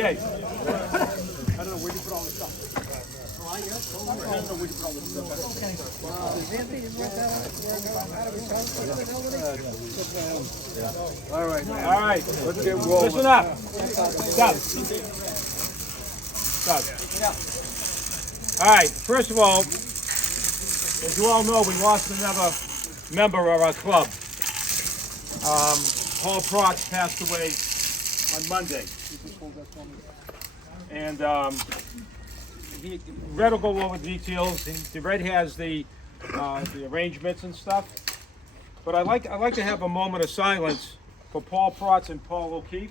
Okay. I don't know where you put all this stuff. I don't know where you put all this stuff. All right, man. All right. Let's get rolling. Listen up. Stop. All right. First of all, as you all know, we lost another member of our club. Paul Protz passed away on Monday. And Red will go over details. The Red has the arrangements and stuff. But I like to have a moment of silence for Paul Protz and Paul O'Keefe.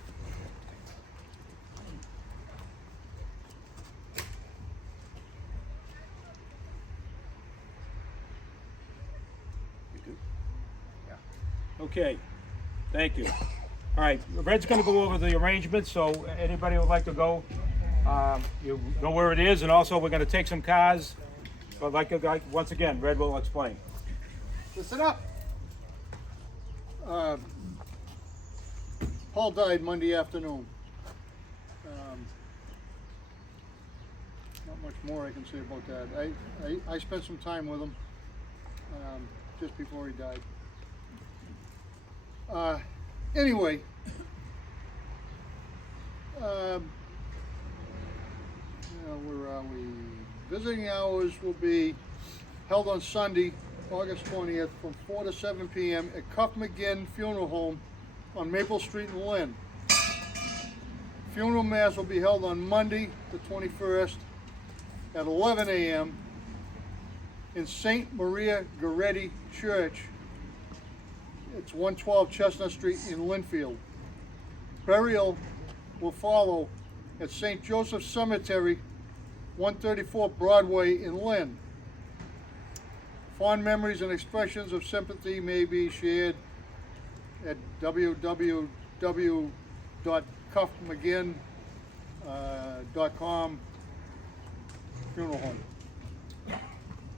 Okay, thank you. All right, Red's going to go over the arrangements, so anybody who would like to go, you know where it is, and also we're going to take some cars. But like once again, Red will explain. Listen up. Paul died Monday afternoon. Not much more I can say about that. I spent some time with him just before he died. Anyway, where are we? Visiting hours will be held on Sunday, August 20th, from 4 to 7 p.m. at Cuff McGinn Funeral Home on Maple Street in Lynn. Funeral mass will be held on Monday, the 21st, at 11 a.m. in St. Maria Goretti Church. It's 112 Chestnut Street in Lynnfield. Burial will follow at St. Joseph Cemetery, 134 Broadway in Lynn. Fond memories and expressions of sympathy may be shared at www.cuffmcginn.com funeral home.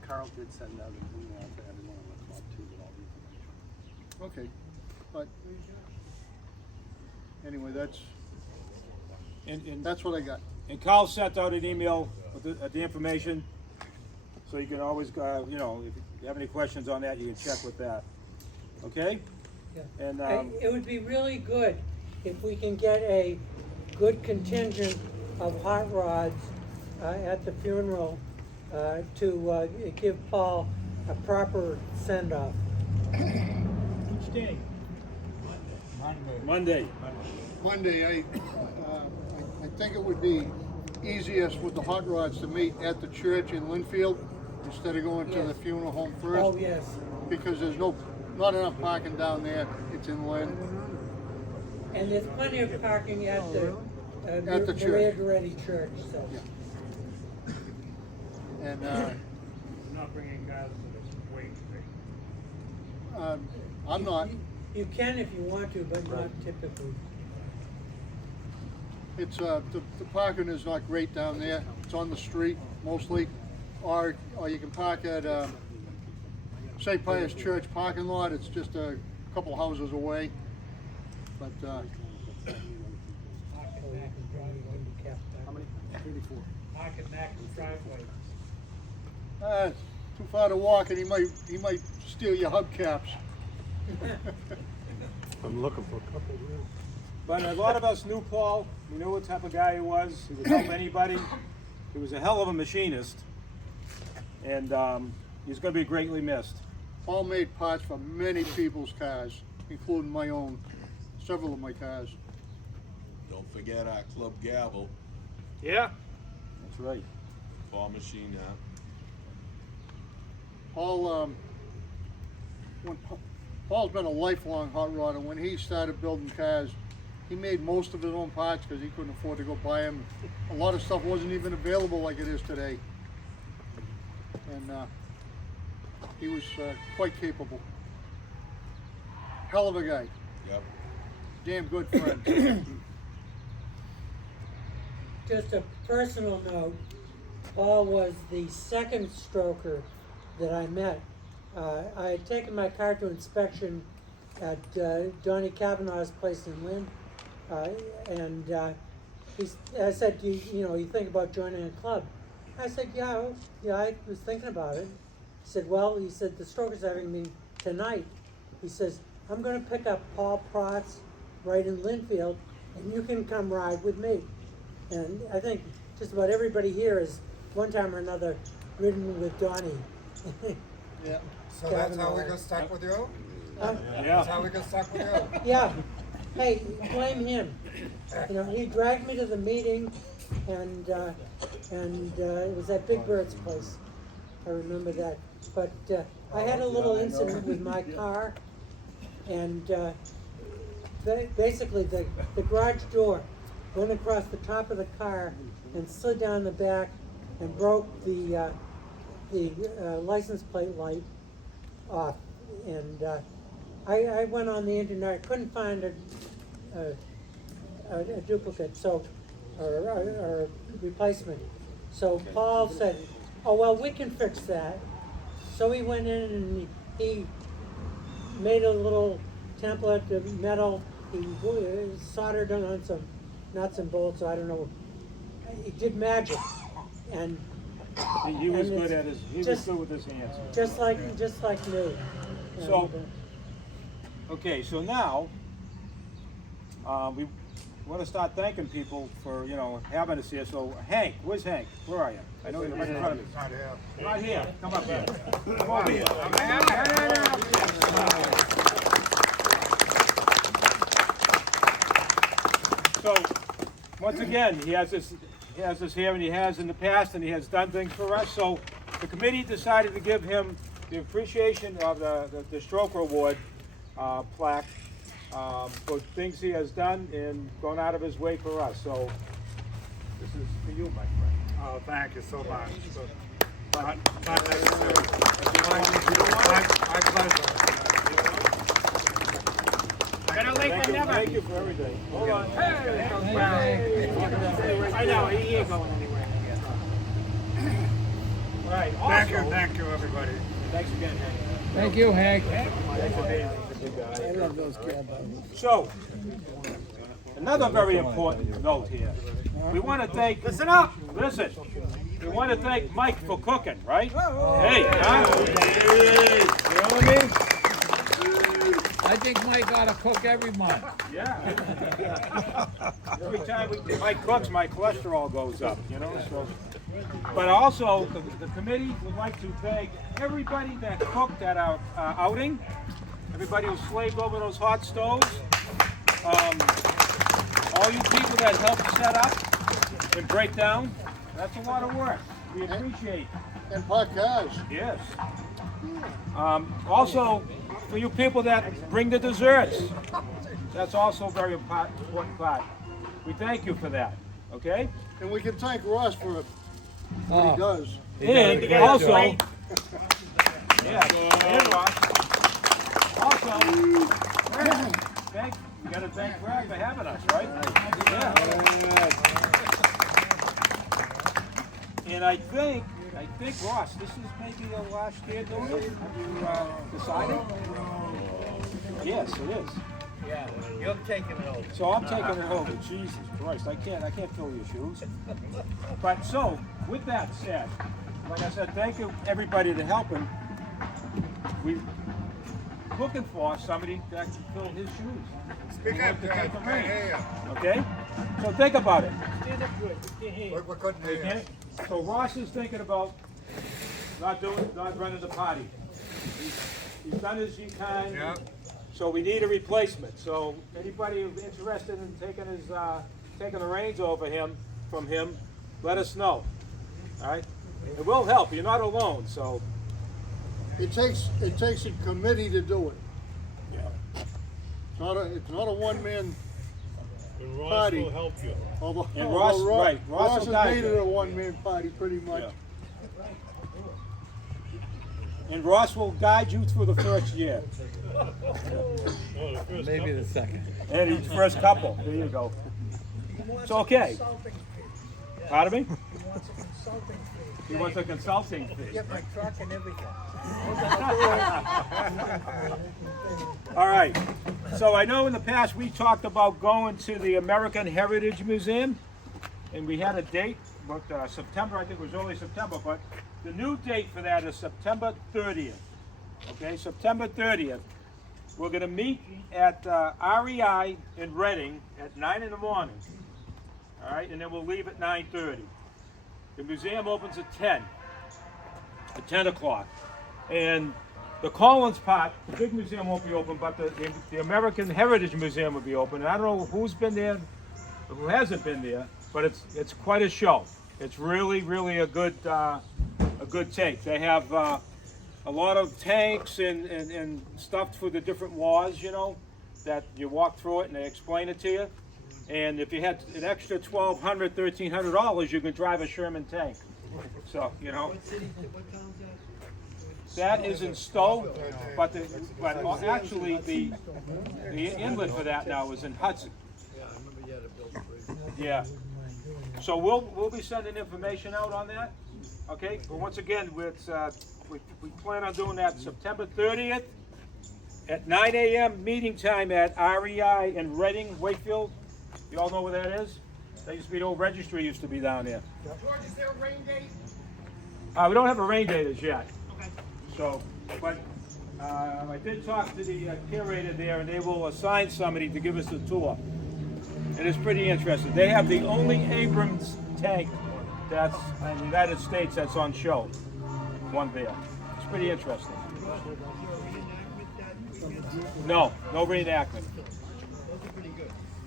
Carl did send out an email to everyone on the club too with all the information. Okay, but anyway, that's what I got. And Carl sent out an email with the information, so you can always, you know, if you have any questions on that, you can check with that. Okay? Yeah. And It would be really good if we can get a good contingent of hot rods at the funeral to give Paul a proper send-off. Monday. Monday, I think it would be easiest with the hot rods to meet at the church in Lynnfield instead of going to the funeral home first. Oh, yes. Because there's not enough parking down there. It's in Lynn. And there's plenty of parking at the At the Maria church. Goretti Church, so. Yeah. And Not bringing cars to this wake. I'm not. You can if you want to, but not typically. It's the parking is not great down there. It's on the street mostly, or you can park at St. Pius Church parking lot. It's just a couple houses away. But How many? 34. Pocket Mac's driveway. it's too far to walk, and he might steal your hubcaps. I'm looking for a couple of real. But a lot of us knew Paul. We knew what type of guy he was. He would help anybody. He was a hell of a machinist. And he's going to be greatly missed. Paul made parts for many people's cars, including my own, several of my cars. Don't forget our club gavel, Yeah. That's right. claw machine, Paul's been a lifelong hot rodder. When he started building cars, he made most of his own parts because he couldn't afford to go buy them. A lot of stuff wasn't even available like it is today. And he was quite capable. Hell of a guy. Yep. Damn good friend. Just a personal note, Paul was the second stroker that I met. I had taken my car to inspection at Donnie Kavanaugh's place in Lynn, and I said, you think about joining a club? I said, yeah, I was thinking about it. He said, the Strokers having a meeting tonight. He says, I'm gonna pick up Paul Protz right in Linfield, and you can come ride with me. And I think just about everybody here has one time or another ridden with Donnie. Yeah. So that's how we got stuck with you? That's Yeah. how we got stuck with you? Yeah. Hey, blame him. He dragged me to the meeting, and it was at Big Bird's place. I remember that. But I had a little incident with my car, and basically the garage door went across the top of the car and slid down the back and broke the license plate light off. And I went on the internet. I couldn't find a duplicate, or a replacement. So Paul said, "Oh well, we can fix that." So he went in and he made a little template of metal. He soldered on some nuts and bolts. I don't know. He did magic, and He was And good it's at his, he was just- good with his hands. just like new. And, So- Okay, so now, we want to start thanking people for, having us here. So Hank, where's Hank? Where are you? I know you're right in front of me. Not here. Right here, come up here. Come over here. So, once again, he has this here, and he has in the past, and he has done things for us. So, the committee decided to give him the appreciation of the Stroker Award plaque for things he has done and gone out of his way for us. So, this is for you, my friend. Oh, thank you so much. Not necessary. My pleasure. Thank you for everything. Hold on. I know, he ain't going anywhere. All right. Thank you, everybody. Thanks again, Hank. Thank you, Hank. I love those So, another very important note here. We want to thank. Listen up. Listen. We want to thank Mike for cooking, right? Hey, huh? Hey, you know what I mean? I think Mike ought to cook every month. Yeah. Every time Mike cooks, my cholesterol goes up, so. But also, the committee would like to thank everybody that cooked at our outing, everybody who slaved over those hot stoves, all you people that helped set up and break down. That's a lot of work. We appreciate it. And park cars. Yes. Also, for you people that bring the desserts, that's also a very important part. We thank you for that, okay? And we can thank Ross for what Oh. he does. And also, and Ross, also, Frank, you gotta thank Frank for having us, right? Yeah. And I think, Ross, this is maybe your last year doing it? Have you decided? Yes, it is. Yeah, you're taking it over. So I'm taking it over. Jesus Christ, I can't fill your shoes. But so, with that said, like I said, thank you everybody to helping. We're looking for somebody that can fill his shoes. Speak up, Dad. Can't hear Okay? So think about it. you. We couldn't hear you. Okay? So Ross is thinking about not running the party. He's done as he can. Yeah. So we need a replacement. So anybody who's interested in taking the reins over from him, let us know. All right? It will help. You're not alone. So It takes a committee to do it. yeah. It's not a one-man And Ross party. will help you. Although, And Ross- although right, Ross Ross will has guide made you. it a one-man party pretty much. Yeah. And Ross will guide you through the first year. Maybe the second. And the first couple. There you go. It's okay. Pardon me? He wants a consulting fee. Get my truck and everything. All right. So I know in the past we talked about going to the American Heritage Museum. and we had a date, but September, I think it was early September, but the new date for that is September 30th. Okay, September 30th. We're gonna meet at REI in Reading at 9 in the morning. All right, and then we'll leave at 9:30. The museum opens at 10 o'clock. And the Collins part, the big museum won't be open, but the American Heritage Museum will be open. And I don't know who's been there, who hasn't been there, but it's quite a show. It's really, really a good take. They have a lot of tanks and stuff for the different wars, you know, that you walk through it and they explain it to you. And if you had an extra $1,200, $1,300, you could drive a Sherman tank. So, you know. That is in Stowe, but actually the inlet for that now is in Hudson. Yeah. So we'll be sending information out on that. Okay. But once again, we plan on doing that September 30th at 9 a.m. meeting time at REI in Reading, Wakefield. You all know where that is? That used to be the old registry. Used to be down there. George, is there a rain date? We don't have a rain date as yet. So, but I did talk to the curator there, and they will assign somebody to give us a tour. It is pretty interesting. They have the only Abrams tank that's in the United States that's on show. One there. It's pretty interesting. No reenactment.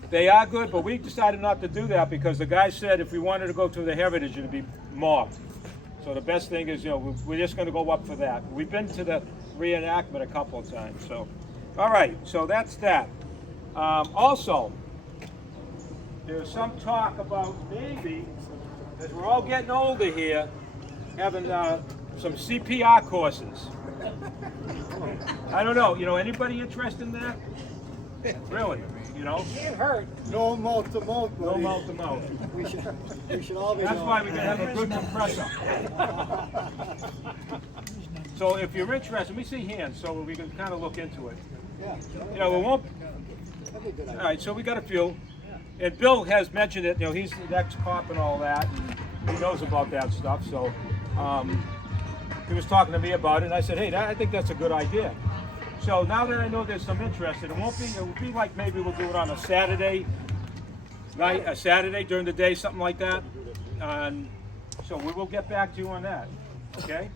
They are good, but we decided not to do that because the guy said if we wanted to go to the Heritage, it'd be mobbed. So the best thing is, you know, we're just going to go up for that. We've been to the reenactment a couple of times. So, all right. So that's that. Also, there's some talk about maybe, as we're all getting older here, having some CPR courses. I don't know. You know, anybody interested in that? Really? You know? Can't hurt. No mouth to mouth, No buddy. mouth to mouth. We should all be. That's why we're gonna have a good compressor. So if you're interested, let me see hands so we can kind of look into it. Yeah, You know, we won't. that'd be a good All idea. right, so we got a few, and Bill has mentioned it. You know, he's the ex-cop and all that, and he knows about that stuff. So he was talking to me about it, and I said, hey, I think that's a good idea. So now that I know there's some interest, it won't be. It will be like maybe we'll do it on a Saturday night, a Saturday during the day, something like that. And so we will get back to you on that. Okay?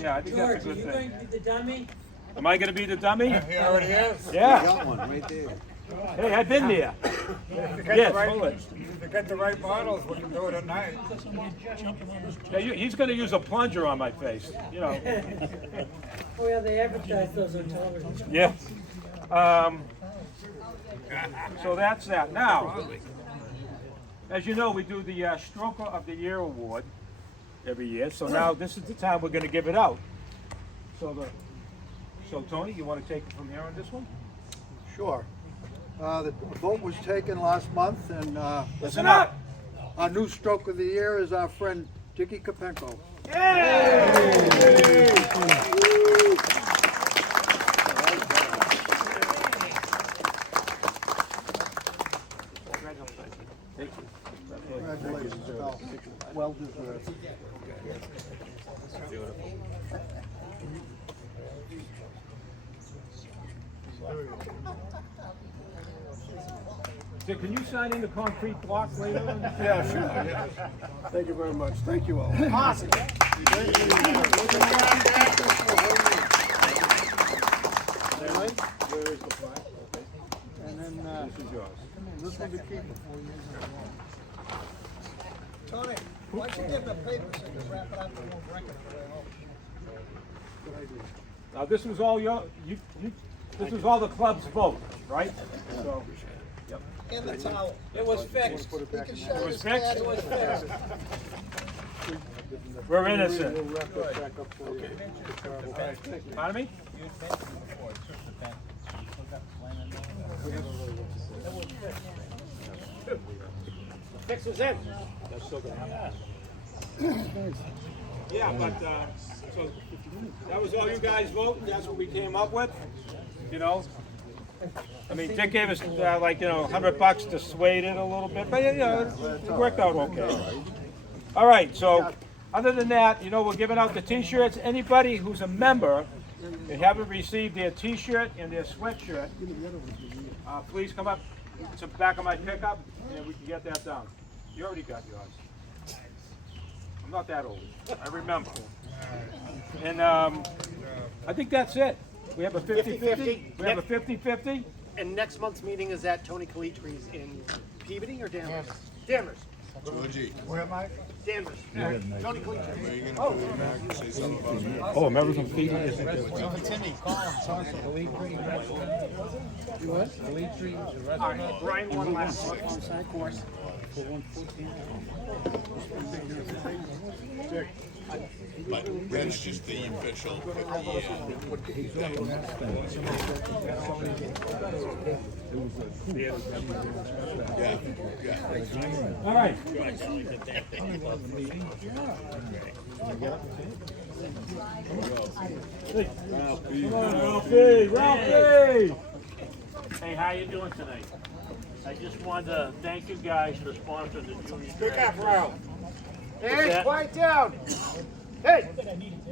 Yeah, I think George, that's a are good you going thing. to be the dummy? Am I going to be the dummy? He already is. Yeah. Got one right there. Hey, I've been there. To get Yes, the right, hold it. to get the right bottles, we can do it at night. Yeah, he's going to use a plunger on my face. You know. Oh yeah, they advertise those on television. Yeah. So that's that. Now, as you know, we do the Stroker of the Year award every year. So now this is the time we're going to give it out. So Tony, you want to take it from here on this one? Sure. The vote was taken last month, and Listen up. our new stroke of the year is our friend Dickie Kopenko. Thank you. Congratulations, pal. Well deserved. Dick, can you sign in the concrete block later? Yeah, sure. Thank you very much. Thank you all. Awesome. Where is the plaque? And then This is yours. this will be keep before you. Tony, why don't you give them the papers and just wrap it up and we'll drink it on the way home? Now this was all this was all the club's vote, right? So, yep. In the towel. It was fixed. He can show It was his fixed? dad it was fixed. We're innocent. We'll wrap that back up for you. Pardon me? Fix is in. That's still gonna happen. Yeah, but, so, that was all you guys vote, that's what we came up with, you know? I mean, Dick gave us like, you know, $100 to sway it a little bit, but you know, it worked out okay. All right, so other than that, you know, we're giving out the T-shirts. Anybody who's a member and haven't received their T-shirt and their sweatshirt, please come up to the back of my pickup and we can get that done. You already got yours. I'm not that old. I remember. And I think that's it. We have a 50-50. We have a 50-50. And next month's meeting is at Tony Calitri's in Peabody or Danvers? Danvers. Georgie, Where am I? Danvers. Tony Calitri. what are you gonna do, Mac? Say something about me? Oh, American Feeding is Timmy Collins also. All right, Brian won last month on side course. But that's just the official for the, yeah, yeah. All right. Ralphie! Hey, how you doing tonight? I just wanted to thank you guys for sponsoring the junior Pick drag. up, Ralph. Hey, quiet down. Hey.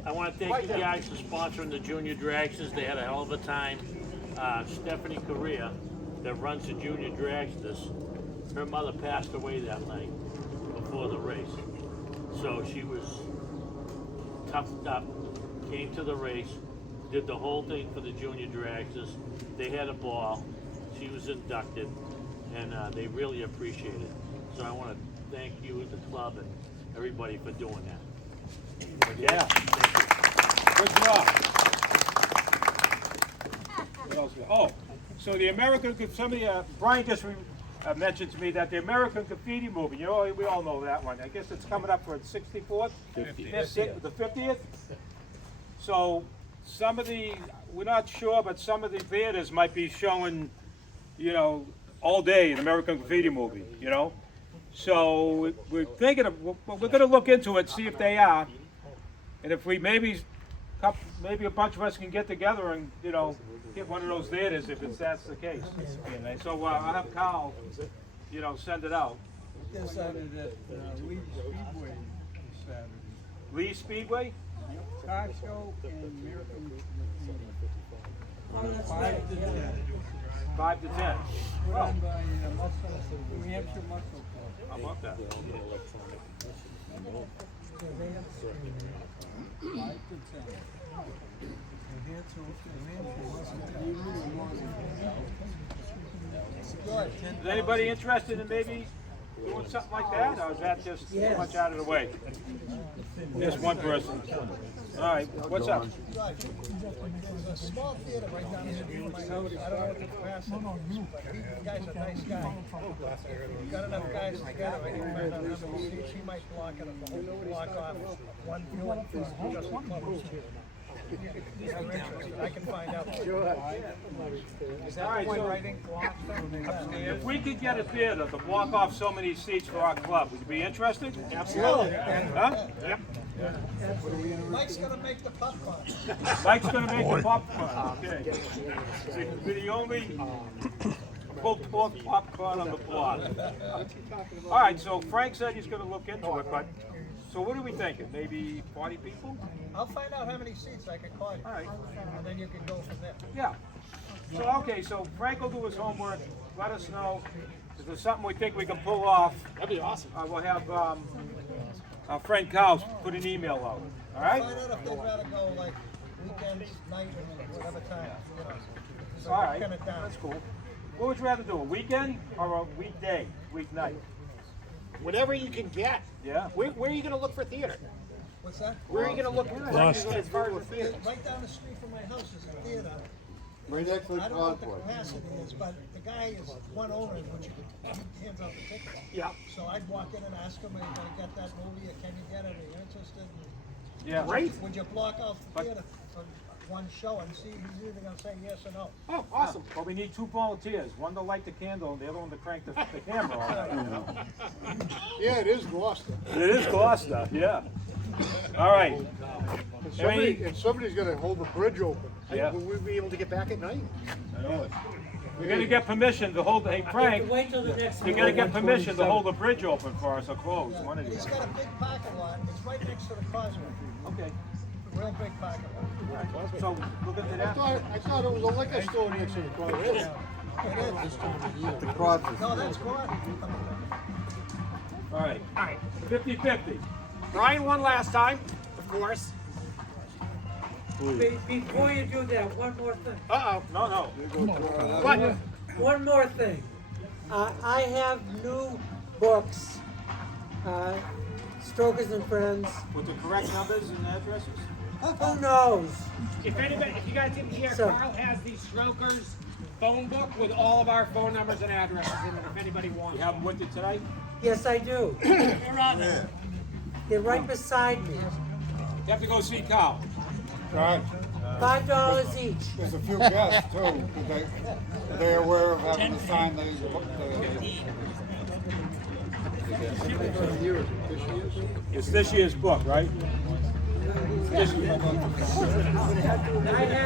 I want to thank you guys for sponsoring the junior dragsters. They had a hell of a time. Stephanie Correa, that runs the junior dragsters, her mother passed away that night before the race. So she was toughed up, came to the race, did the whole thing for the junior dragsters. They had a ball. She was inducted, and they really appreciate it. So I want to thank you, the club, and everybody for doing that. Yeah. Good job. What else? Oh, so the American, somebody, Brian just mentioned to me that the American Graffiti Movement, you know, we all know that one. I guess it's coming up for its 64th? 50th. The 50th? So some of the, we're not sure, but some of the theaters might be showing, you know, all day an American Graffiti movie, you know? So we're thinking of, we're gonna look into it, see if they are. And if we maybe a bunch of us can get together and, you know, get one of those theaters if that's the case. So I'll have Carl, you know, send it out. Lee Speedway? Car show and American. 5 to 10. Well, New Hampshire Muscle Club. how about that? 5 to 10. Is anybody interested in maybe doing something like that, or is that just too much out of the way? Just one person. All right, what's up? There's a small theater right down the street from my house. I don't know what the capacity is, but the guy's a nice guy. We've got enough guys together, I can find out how many seats. He might block it, a whole block off one viewing for just the club. If you're interested, I can find out. Is that point writing upstairs? If we could get a theater to block off so many seats for our club, would you be interested? Absolutely. Huh? Yep. Mike's gonna make the popcorn. Mike's gonna make the popcorn, okay. We're the only pulled pork popcorn on the block. All right, so Frank said he's gonna look into it, but, so what are we thinking? Maybe 40 people? I'll find out how many seats I can call you. All right. And then you can go from there. Yeah. So, okay, so Frank will do his homework, let us know. If there's something we think we can pull off, That'd be awesome. we'll have our friend Carl put an email out, all right? Find out if they'd rather go like weekends, night, or whatever time, you know. So All right, pin it down. that's cool. What would you rather do, a weekend or a weekday, weeknight? Whatever you can get. Yeah? Where are you going to look for theater? What's that? Where are you going to look as far as the theater? Right down the street from my house is a theater. Right next to the I don't know what the Concord. capacity is, but the guy is one owner, which he hands out the tickets. Yeah. So I'd walk in and ask him, are you gonna get that movie, or can you get it, are you interested? Yeah. Great. Would you block out the theater for one show and see, he's either gonna say yes or no. Oh, awesome. Well, we need 2 volunteers, one to light the candle and the other one to crank the camera on. Yeah, it is Gloucester. It is Gloucester, yeah. All right. And somebody's gonna hold the bridge open. Yeah. Will we be able to get back at night? We're gonna get permission to hold, hey Frank, Wait till the next you're meeting. gonna get permission to hold the bridge open for us or close, one of these. He's got a big parking lot, it's right next to the causeway, Okay, real big parking lot. so look into I that. thought it was a liquor store next to the crosswalk. No, that's gone. All right, 50-50. Brian won last time, of course. Before you do that, one more thing. Uh-oh. No. What? One more thing. I have new books, Strokers and Friends. With the correct numbers and addresses? Who knows? If you guys didn't hear, So- Carl has the Strokers phone book with all of our phone numbers and addresses in it, if anybody wants. You have them with you tonight? Yes, I do. They're right beside me. You have to go see Carl. Right. $5 each. There's a few guests too. Are they aware of having to sign these? It's this year's book, right? This year. I have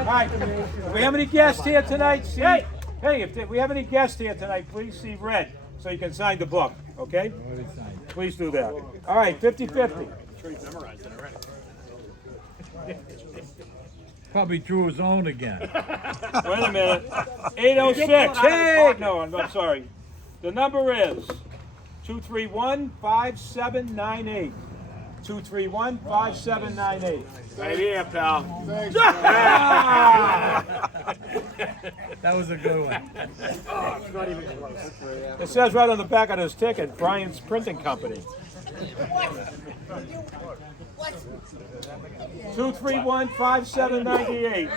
All right, information. if we have any guests here tonight, see, hey, if we have any guests here tonight, please see Red, so you can sign the book, okay? Please do that. All right, 50-50. Probably drew his own again. Wait a minute. 806. Hey, no, I'm sorry. The number is 231-5798. 231-5798. Right here, pal. That was a good one. It says right on the back of this ticket, Brian's Printing Company. 231-5798.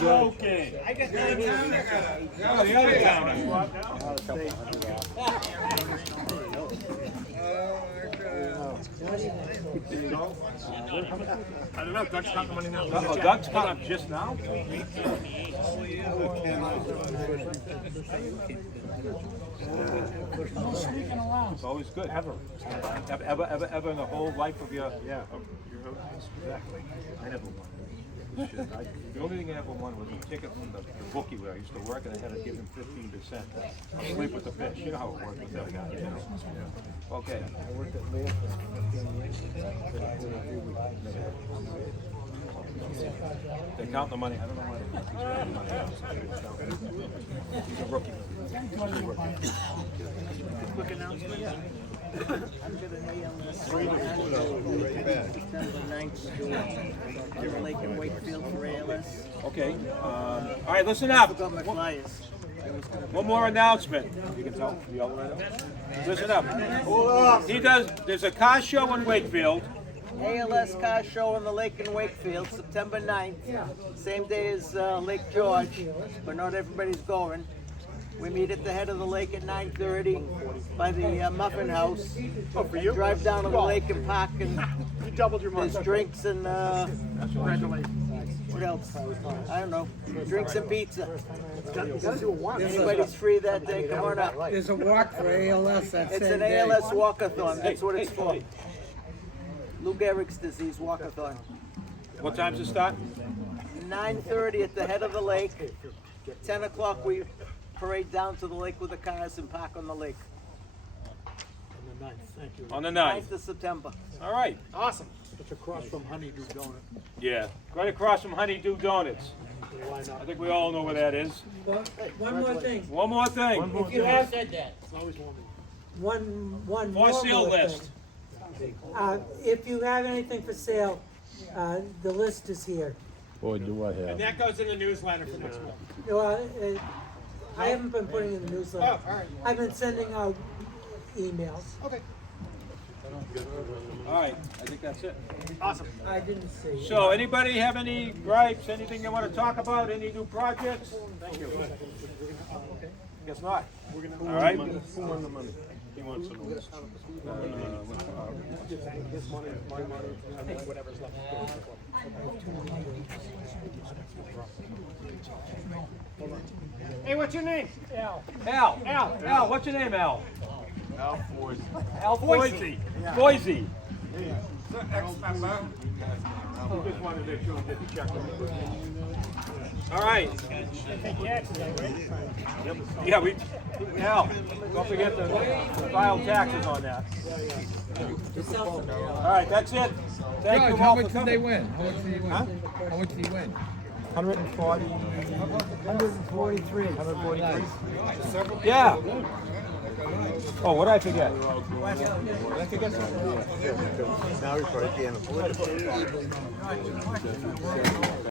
Joking. I got another town I Oh, the other town. I don't know, Doug's counting money now. Oh, Doug's coming just now? It's always good. Ever in the whole life of your... Yeah. Exactly. I never won. The only thing I ever won was a ticket from the bookie where I used to work, and I had to give him 15% to sleep with the fish. You know how it works with that guy, you know? Okay. They count the money. I don't know why they count the money. He's a rookie. Quick announcement. I'm gonna nail this September 9th to Lake and Wakefield for ALS. Okay. All right, listen up. Got my flyers. One more announcement. You can tell. You all right now? Listen up. There's a car show in Wakefield. ALS car show on the lake in Wakefield, September 9th. Same day as Lake George, but not everybody's going. We meet at the head of the lake at 9:30 by the Muffin House. Oh, for you? Drive down to the lake and park, and you doubled your money. There's drinks and what else? I don't know. Drinks and pizza. Anybody's free that day. Come on up. There's a walk for ALS that It's an ALS walkathon. That's what it's for. Lou Gehrig's disease walkathon. What time's it start? 9:30 at the head of the lake. 10 o'clock we parade down to the lake with the cars and park on the lake. On the 9th. 9th of September. All right. Awesome. It's across from Honeydew Donut. Yeah. Right across from Honeydew Donuts. I think we all know where that is. One more thing. One more thing. If you have one For more sale thing. list. If you have anything for sale, the list is here. Boy, do I have. That goes in the newsletter for next month. Well, I haven't been putting in the newsletter. all right. I've been sending out emails. Okay. All right. I think that's it. Awesome. I didn't see. So anybody have any gripes, anything you want to talk about, any new projects? Thank you. Guess not. All right. Who won the money? He wants to know. His money, my money, and then whatever's left. Hey, what's your name? Al. Al. Al, what's your name, Al? Al Foyce. Al Foisey. Foisey. Ex-member. We just wanted to make sure we get the check. All right. Yeah, Al, don't forget to file taxes on that. All right, that's it. Thank George, you how all for much did they coming. win? How much did he win? Huh? How much did he win? 140. 143. 143. Yeah. Oh, what did I forget? Did I forget something? Now he's right at the end of the